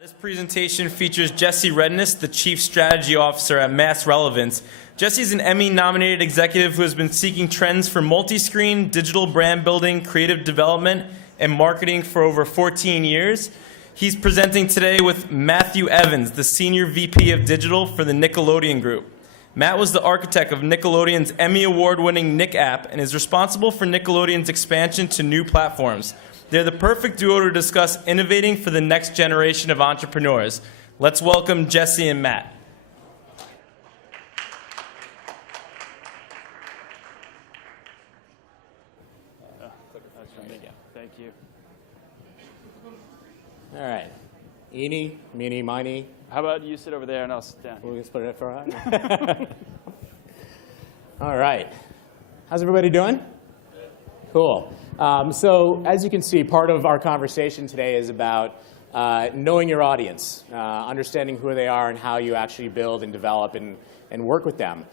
This presentation features Jesse Redniss, the Chief Strategy Officer at Mass Relevance. Jesse is an Emmy-nominated executive who has been seeking trends for multi-screen, digital brand building, creative development, and marketing for over 14 years. He's presenting today with Matthew Evans, the Senior VP of Digital for the Nickelodeon Group. Matt was the architect of Nickelodeon's Emmy Award-winning Nick app and is responsible for Nickelodeon's expansion to new platforms. They're the perfect duo to discuss innovating for the next generation of entrepreneurs. Let's welcome Jesse and Matt. Thank you. All right. Eeny, meeny, miny. How about you sit over there and I'll sit down? We'll just put it for a All right. How's everybody doing? Cool. So as you can see, part of our conversation today is about knowing your audience, understanding who they are and how you actually build and develop and work with them.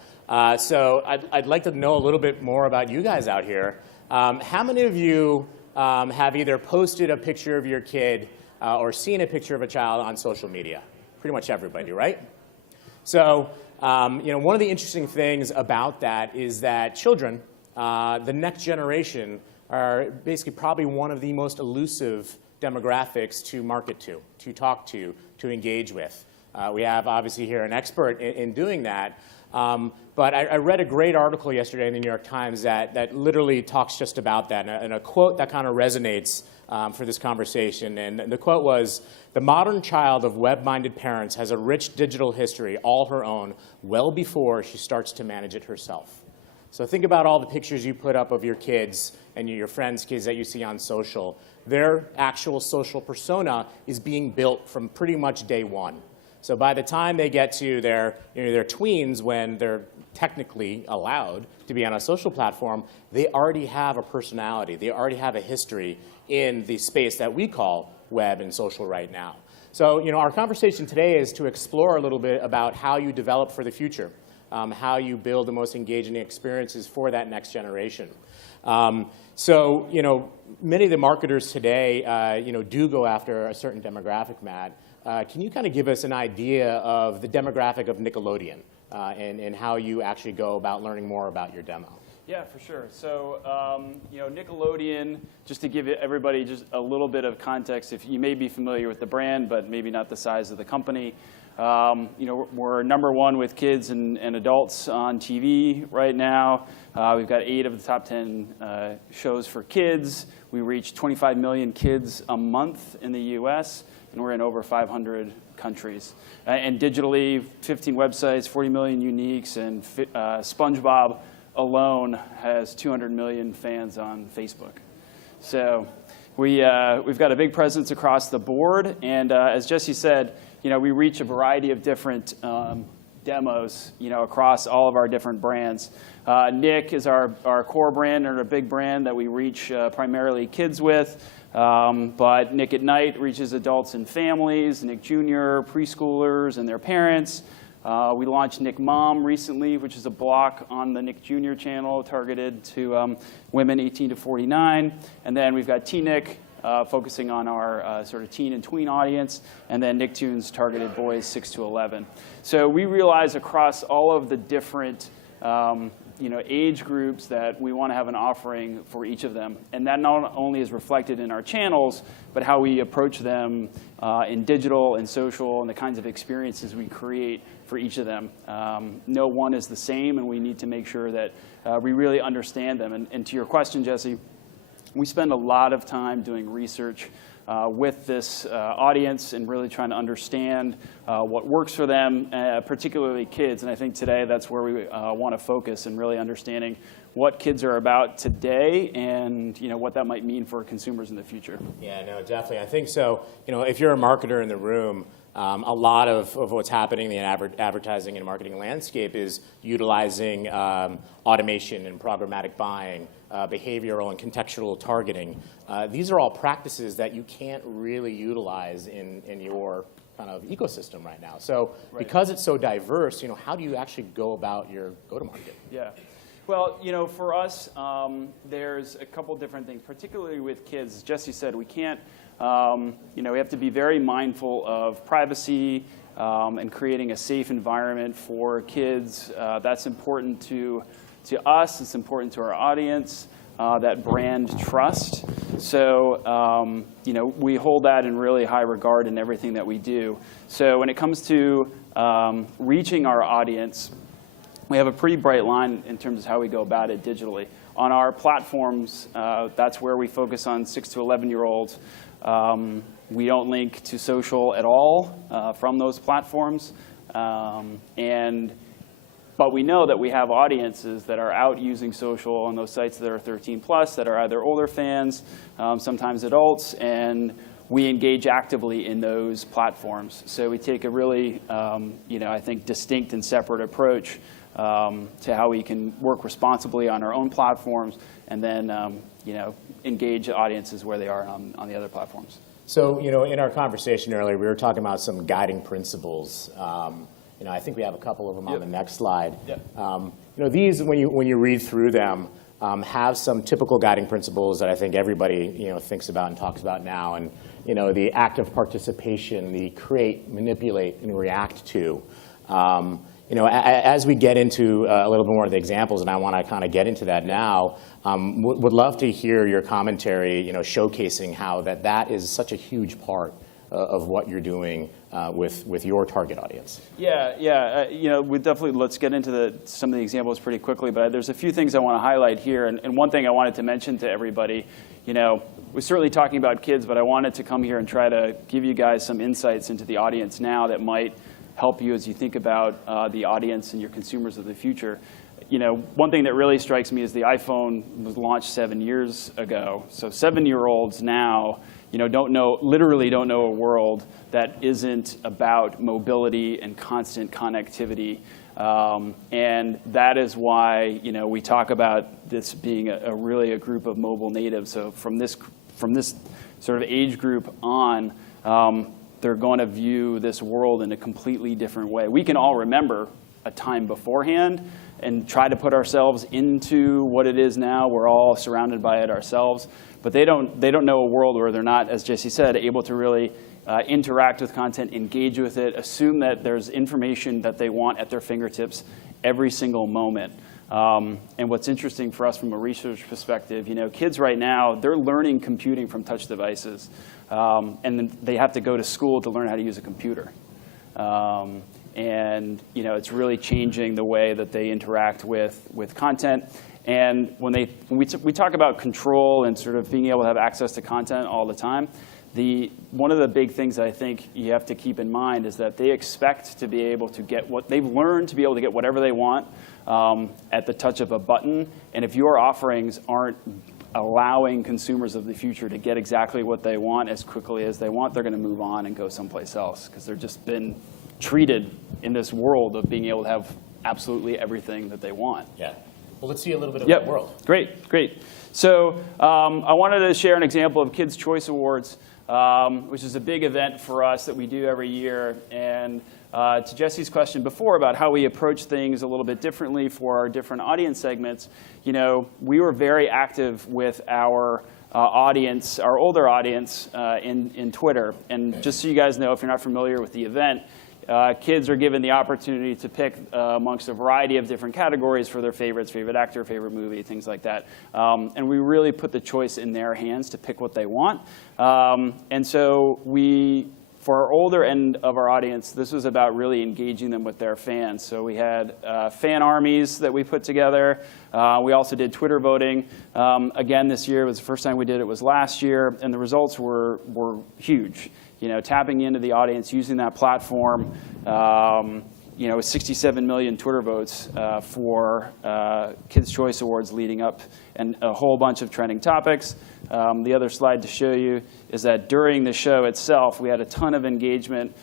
So I'd like to know a little bit more about you guys out here. How many of you have either posted a picture of your kid or seen a picture of a child on social media? Pretty much everybody, right? So one of the interesting things about that is that children, the next generation, are basically probably one of the most elusive demographics to market to talk to engage with. We have obviously here an expert in doing that. But I read a great article yesterday in the New York Times that literally talks just about that, and a quote that kind of resonates for this conversation. And the quote was, "The modern child of web-minded parents has a rich digital history all her own well before she starts to manage it herself." So think about all the pictures you put up of your kids and your friends' kids that you see on social. Their actual social persona is being built from pretty much day one. So by the time they get to their tweens, when they're technically allowed to be on a social platform, they already have a personality. They already have a history in the space that we call web and social right now. So our conversation today is to explore a little bit about how you develop for the future. How you build the most engaging experiences for that next generation. So many of the marketers today do go after a certain demographic, Matt. Can you kind of give us an idea of the demographic of Nickelodeon and how you actually go about learning more about your demo? Yeah, for sure. So, Nickelodeon, just to give everybody just a little bit of context, if you may be familiar with the brand, but maybe not the size of the company. We're number one with kids and adults on TV right now. We've got 8 of the top 10 shows for kids. We reach 25 million kids a month in the US, and we're in over 500 countries. And digitally, 15 websites, 40 million uniques, and SpongeBob alone has 200 million fans on Facebook. So we've got a big presence across the board, and as Jesse said, we reach a variety of different demos, across all of our different brands. Nick is our core brand and a big brand that we reach primarily kids with. But Nick at Night reaches adults and families, Nick Jr., preschoolers and their parents. We launched Nick Mom recently, which is a block on the Nick Jr. channel targeted to women 18 to 49. And then we've got T-Nick, focusing on our sort of teen and tween audience, and then Nicktoons targeted boys 6 to 11. So we realize across all of the different age groups that we want to have an offering for each of them. And that not only is reflected in our channels, but how we approach them in digital and social and the kinds of experiences we create for each of them. No one is the same, and we need to make sure that we really understand them. And to your question, Jesse, we spend a lot of time doing research with this audience and really trying to understand what works for them, particularly kids. And I think today that's where we want to focus and really understanding what kids are about today and what that might mean for consumers in the future. Yeah, no, definitely. I think so. If you're a marketer in the room, a lot of what's happening in the advertising and marketing landscape is utilizing automation and programmatic buying, behavioral and contextual targeting. These are all practices that you can't really utilize in your kind of ecosystem right now. So because it's so diverse, how do you actually go about your go-to-market? Yeah. Well, for us, there's a couple different things, particularly with kids. As Jesse said, we can't We have to be very mindful of privacy and creating a safe environment for kids. That's important to us. It's important to our audience. That brand trust. So, we hold that in really high regard in everything that we do. So when it comes to reaching our audience, we have a pretty bright line in terms of how we go about it digitally. On our platforms, that's where we focus on 6 to 11-year-olds. We don't link to social at all from those platforms. But we know that we have audiences that are out using social on those sites that are 13 plus, that are either older fans, sometimes adults, and we engage actively in those platforms. So we take a really, I think, distinct and separate approach to how we can work responsibly on our own platforms and then, engage audiences where they are on the other platforms. So, in our conversation earlier, we were talking about some guiding principles. I think we have a couple of them on the next slide. Yep. These, when you read through them, have some typical guiding principles that I think everybody thinks about and talks about now. And the active participation, the create, manipulate, and react to. As we get into a little bit more of the examples, and I want to kind of get into that now, would love to hear your commentary, showcasing how that is such a huge part of what you're doing with your target audience. Yeah. We definitely, let's get into some of the examples pretty quickly, but there's a few things I want to highlight here. And one thing I wanted to mention to everybody, we're certainly talking about kids, but I wanted to come here and try to give you guys some insights into the audience now that might help you as you think about the audience and your consumers of the future. One thing that really strikes me is the iPhone was launched 7 years ago. So 7-year-olds now, literally don't know a world that isn't about mobility and constant connectivity. And that is why, we talk about this being really a group of mobile natives. So from this sort of age group on, they're going to view this world in a completely different way. We can all remember a time beforehand and try to put ourselves into what it is now. We're all surrounded by it ourselves. But they don't know a world where they're not, as Jesse said, able to really interact with content, engage with it, assume that there's information that they want at their fingertips every single moment. And what's interesting for us from a research perspective, kids right now, they're learning computing from touch devices. And then they have to go to school to learn how to use a computer. And it's really changing the way that they interact with content. And when we talk about control and sort of being able to have access to content all the time, one of the big things I think you have to keep in mind is that they expect to be able to get what they've learned to be able to get whatever they want at the touch of a button. And if your offerings aren't allowing consumers of the future to get exactly what they want as quickly as they want, they're going to move on and go someplace else because they've just been treated in this world of being able to have absolutely everything that they want. Yeah. Well, let's see a little bit of that world. Great. So I wanted to share an example of Kids' Choice Awards, which is a big event for us that we do every year. And to Jesse's question before about how we approach things a little bit differently for our different audience segments, we were very active with our audience, our older audience, in Twitter. And just so you guys know, if you're not familiar with the event, kids are given the opportunity to pick amongst a variety of different categories for their favorites, favorite actor, favorite movie, things like that. And we really put the choice in their hands to pick what they want. And so for our older end of our audience, this was about really engaging them with their fans. So we had fan armies that we put together. We also did Twitter voting. Again, this year was the first time we did it was last year, and the results were huge. Tapping into the audience, using that platform, 67 million Twitter votes for Kids' Choice Awards leading up, and a whole bunch of trending topics. The other slide to show you is that during the show itself, we had a ton of engagement.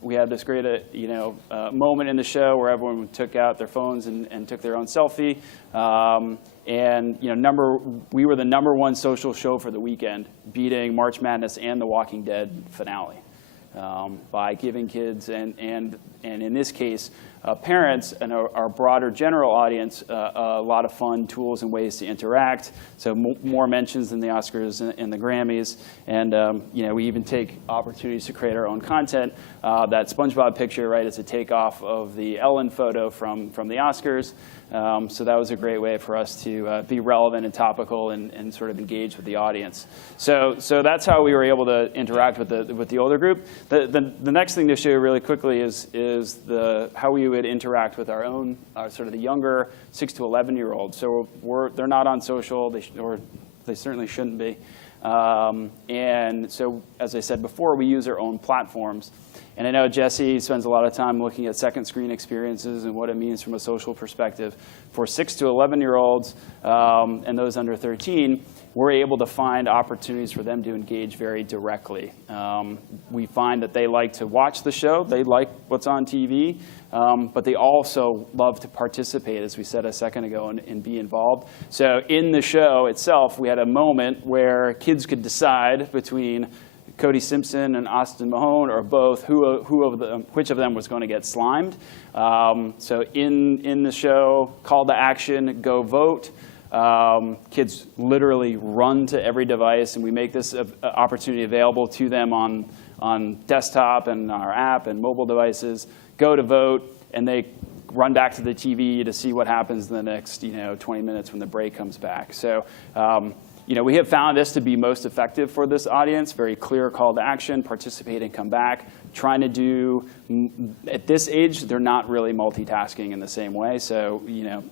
We had this great moment in the show where everyone took out their phones and took their own selfie. And we were the #1 social show for the weekend, beating March Madness and The Walking Dead finale. by giving kids and in this case, parents and our broader general audience a lot of fun tools and ways to interact. So more mentions than the Oscars and the Grammys. And we even take opportunities to create our own content. That SpongeBob picture, right, is a takeoff of the Ellen photo from the Oscars. So that was a great way for us to be relevant and topical and sort of engage with the audience. So that's how we were able to interact with the older group. The next thing to show you really quickly is how we would interact with our own sort of the younger 6 to 11-year-olds. So they're not on social, or they certainly shouldn't be. And so, as I said before, we use our own platforms. And I know Jesse spends a lot of time looking at second screen experiences and what it means from a social perspective. For 6 to 11-year-olds and those under 13, we're able to find opportunities for them to engage very directly. We find that they like to watch the show. They like what's on TV. But they also love to participate, as we said a second ago, and be involved. So in the show itself, we had a moment where kids could decide between Cody Simpson and Austin Mahone, or both, which of them was going to get slimed. So in the show, call to action, go vote. Kids literally run to every device, and we make this opportunity available to them on desktop and our app and mobile devices. Go to vote, and they run back to the TV to see what happens in the next 20 minutes when the break comes back. So we have found this to be most effective for this audience. Very clear call to action, participate and come back. Trying to do, at this age, they're not really multitasking in the same way. So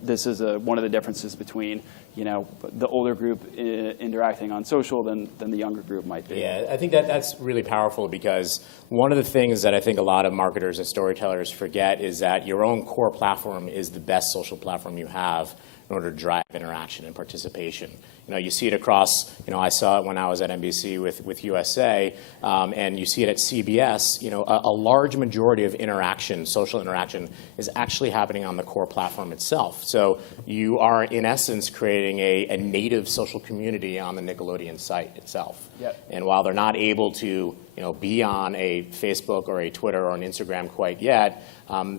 this is one of the differences between the older group interacting on social than the younger group might be. Yeah, I think that's really powerful, because one of the things that I think a lot of marketers and storytellers forget is that your own core platform is the best social platform you have in order to drive interaction and participation. You see it across, I saw it when I was at NBC with USA, and you see it at CBS. A large majority of interaction, social interaction, is actually happening on the core platform itself. So you are, in essence, creating a native social community on the Nickelodeon site itself. Yep. And while they're not able to be on a Facebook or a Twitter or an Instagram quite yet,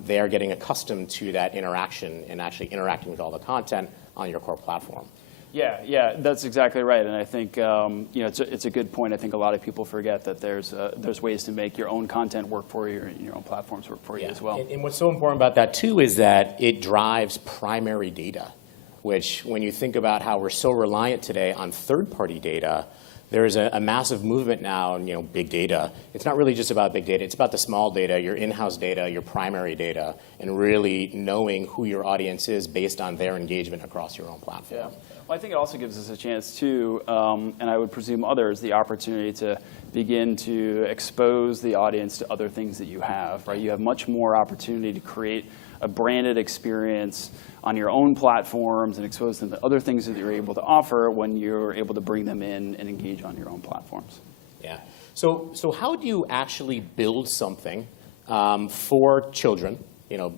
they are getting accustomed to that interaction and actually interacting with all the content on your core platform. Yeah, that's exactly right. And I think it's a good point. I think a lot of people forget that there's ways to make your own content work for you and your own platforms work for you as well. And what's so important about that, too, is that it drives primary data, which when you think about how we're so reliant today on third-party data, there's a massive movement now in big data. It's not really just about big data. It's about the small data, your in-house data, your primary data, and really knowing who your audience is based on their engagement across your own platform. Yeah. Well, I think it also gives us a chance too, and I would presume others, the opportunity to begin to expose the audience to other things that you have. Right? You have much more opportunity to create a branded experience on your own platforms and expose them to other things that you're able to offer when you're able to bring them in and engage on your own platforms. Yeah. So how do you actually build something for children?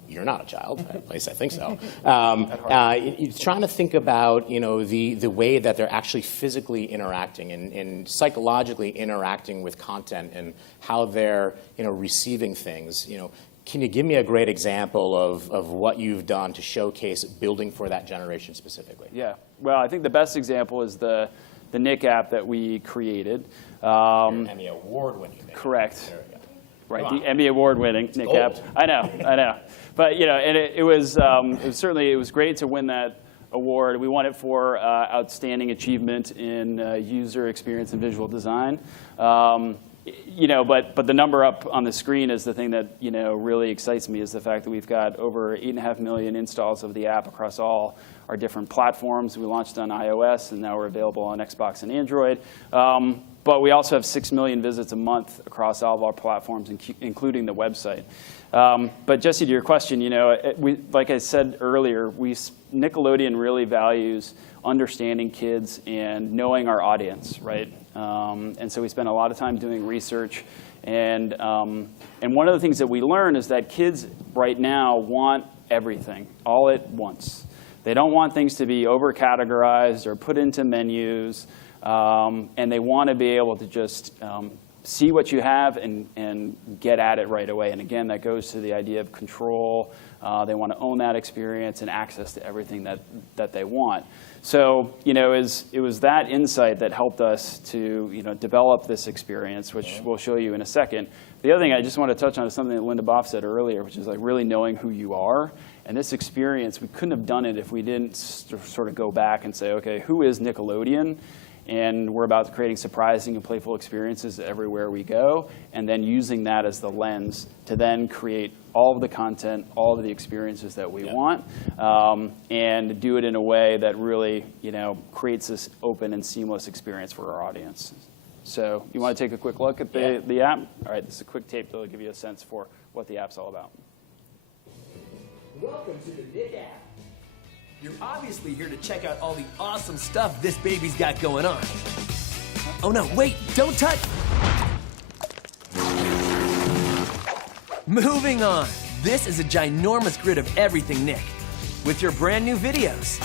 You're not a child, at least I think so. Trying to think about the way that they're actually physically interacting and psychologically interacting with content and how they're receiving things. Can you give me a great example of what you've done to showcase building for that generation specifically? Yeah. Well, I think the best example is the Nick app that we created. Emmy Award-winning. Correct. There we go. Right, the Emmy Award-winning Nick app. I know. But and it was great to win that award. We won it for outstanding achievement in user experience and visual design. But the number up on the screen is the thing that really excites me, is the fact that we've got over 8.5 million installs of the app across all our different platforms. We launched on iOS, and now we're available on Xbox and Android. But we also have 6 million visits a month across all of our platforms, including the website. But Jesse, to your question, like I said earlier, Nickelodeon really values understanding kids and knowing our audience, right? And so we spend a lot of time doing research. And one of the things that we learn is that kids right now want everything all at once. They don't want things to be over-categorized or put into menus. And they want to be able to just see what you have and get at it right away. And again, that goes to the idea of control. They want to own that experience and access to everything that they want. So, it was that insight that helped us to, develop this experience, which we'll show you in a second. The other thing I just want to touch on is something that Linda Boff said earlier, which is like really knowing who you are. And this experience, we couldn't have done it if we didn't sort of go back and say, okay, who is Nickelodeon? And we're about creating surprising and playful experiences everywhere we go, and then using that as the lens to then create all of the content, all of the experiences that we want, and do it in a way that really, creates this open and seamless experience for our audience. So you want to take a quick look at the app? All right, this is a quick tape that will give you a sense for what the app's all about. Welcome to the Nick app. You're obviously here to check out all the awesome stuff this baby's got going on. Oh no, wait, don't touch. Moving on. This is a ginormous grid of everything Nick, with your brand new videos.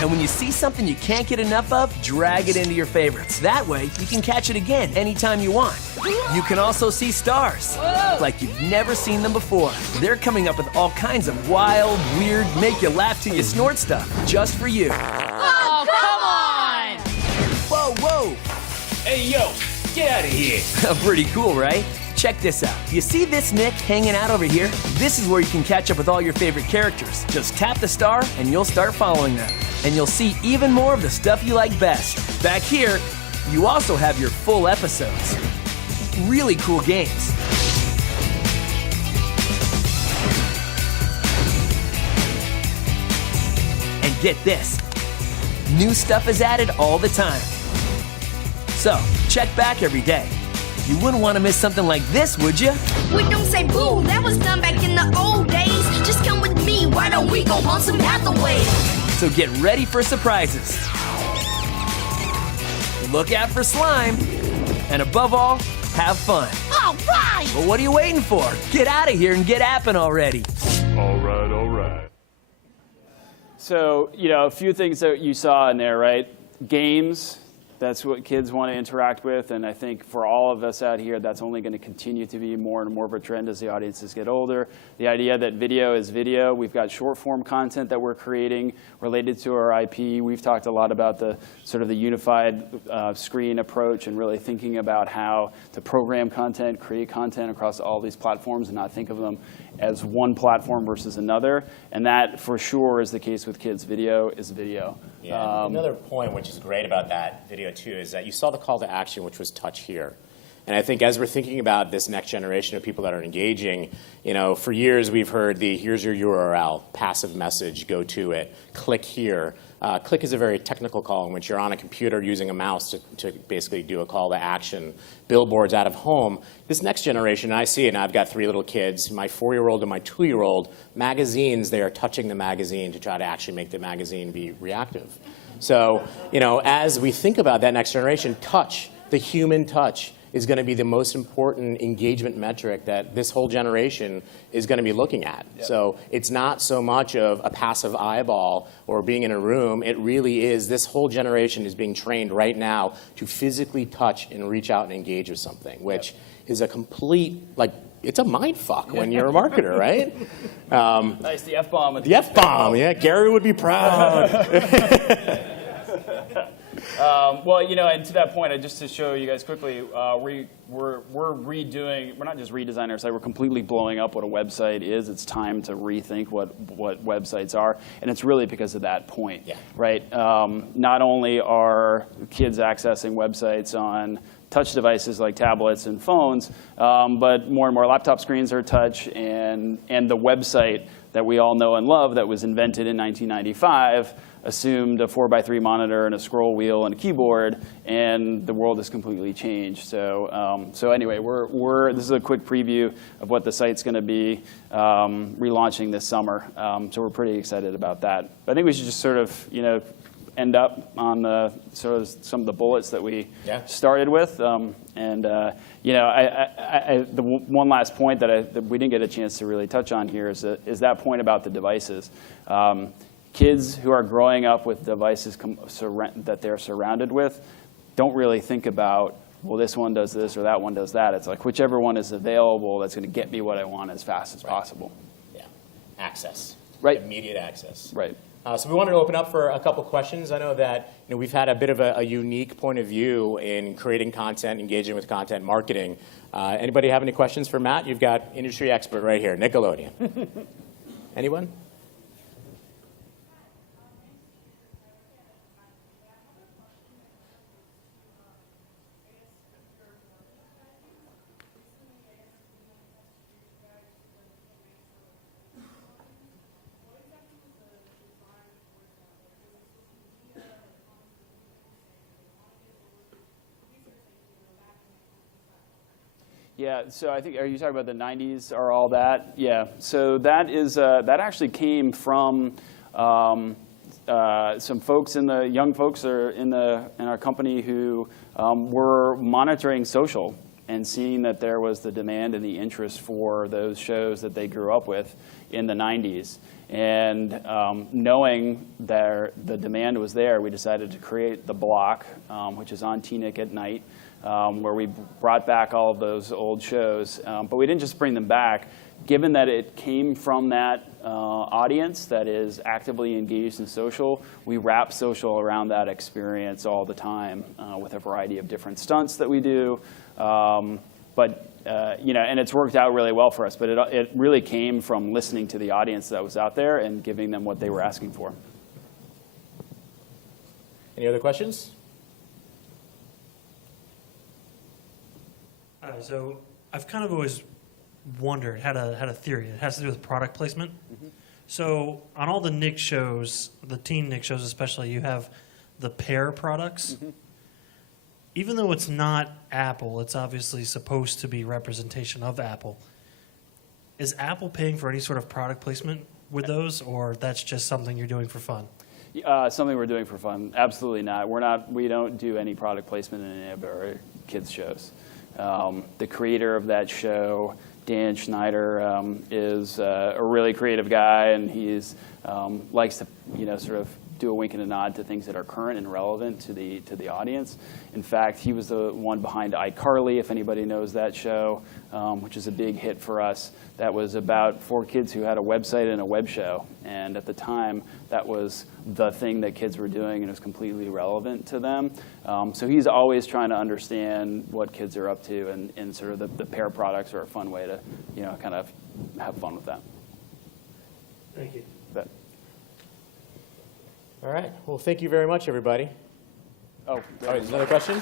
And when you see something you can't get enough of, drag it into your favorites. That way, you can catch it again anytime you want. You can also see stars, like you've never seen them before. They're coming up with all kinds of wild, weird, make you laugh till you snort stuff, just for you. Oh, come on! Whoa, whoa! Hey, yo, get out of here. Pretty cool, right? Check this out. You see this Nick hanging out over here? This is where you can catch up with all your favorite characters. Just tap the star and you'll start following them. And you'll see even more of the stuff you like best. Back here, you also have your full episodes. Really cool games. And get this, new stuff is added all the time. So, check back every day. You wouldn't want to miss something like this, would you? We don't say boo, that was done back in the old days. Just come with me, why don't we go on some Hathaway? So get ready for surprises. Look out for slime. And above all, have fun. All right! Well, what are you waiting for? Get out of here and get apping already. All right, all right. So, a few things that you saw in there, right? Games. That's what kids want to interact with, and I think for all of us out here, that's only going to continue to be more and more of a trend as the audiences get older. The idea that video is video. We've got short-form content that we're creating related to our IP. We've talked a lot about the sort of the unified screen approach and really thinking about how to program content, create content across all these platforms and not think of them as one platform versus another. And that, for sure, is the case with kids. Video is video. Yeah, another point which is great about that video too is that you saw the call to action, which was touch here. And I think as we're thinking about this next generation of people that are engaging, for years we've heard the here's your URL, passive message, go to it, click here. Click is a very technical call in which you're on a computer using a mouse to basically do a call to action. Billboards out of home. This next generation, I see it, and I've got 3 little kids, my 4-year-old and my 2-year-old, magazines, they are touching the magazine to try to actually make the magazine be reactive. So, as we think about that next generation, touch, the human touch, is going to be the most important engagement metric that this whole generation is going to be looking at. Yep. So it's not so much of a passive eyeball or being in a room. It really is, this whole generation is being trained right now to physically touch and reach out and engage with something, which is a complete, it's a mind fuck when you're a marketer, right? Nice, the F-bomb. The F-bomb, yeah. Gary would be proud. Well, and to that point, just to show you guys quickly, we're redoing. We're not just redesigning our site. We're completely blowing up what a website is. It's time to rethink what websites are, and it's really because of that point, right? Not only are kids accessing websites on touch devices like tablets and phones, but more and more laptop screens are touch, and the website that we all know and love that was invented in 1995 assumed a 4x3 monitor and a scroll wheel and a keyboard, and the world has completely changed. So, anyway, this is a quick preview of what the site's going to be relaunching this summer. So we're pretty excited about that. But I think we should just sort of, end up on sort of some of the bullets that we started with. The one last point that we didn't get a chance to really touch on here is that point about the devices. Kids who are growing up with devices that they're surrounded with, don't really think about, well, this one does this or that one does that. It's like whichever one is available that's going to get me what I want as fast as possible. Yeah, access. Right. Immediate access. Right. So we wanted to open up for a couple questions. I know that we've had a bit of a unique point of view in creating content, engaging with content marketing. Anybody have any questions for Matt? You've got industry expert right here, Nickelodeon. Anyone? Yeah, so I think, are you talking about the 90s or all that? Yeah, so that is, that actually came from some folks young folks that are in our company who were monitoring social and seeing that there was the demand and the interest for those shows that they grew up with in the 90s. And knowing that the demand was there, we decided to create The Block, which is on TNIC at night, where we brought back all of those old shows. But we didn't just bring them back. Given that it came from that audience that is actively engaged in social, we wrap social around that experience all the time with a variety of different stunts that we do. And it's worked out really well for us. But it really came from listening to the audience that was out there and giving them what they were asking for. Any other questions? So I've kind of always wondered, had a theory. It has to do with product placement. Mm-hmm. So on all the Nick shows, the teen Nick shows especially, you have the pair products. Mm-hmm. Even though it's not Apple, it's obviously supposed to be representation of Apple. Is Apple paying for any sort of product placement with those, or that's just something you're doing for fun? Something we're doing for fun. Absolutely not. We don't do any product placement in any of our kids' shows. The creator of that show, Dan Schneider, is a really creative guy, and he's likes to sort of do a wink and a nod to things that are current and relevant to the audience. In fact, he was the one behind iCarly, if anybody knows that show, which is a big hit for us. That was about 4 kids who had a website and a web show, and at the time, that was the thing that kids were doing, and it was completely relevant to them. So he's always trying to understand what kids are up to, and sort of the pair products are a fun way to kind of have fun with that. Thank you. But, All right. Well, thank you very much, everybody. oh, All right, there's another question?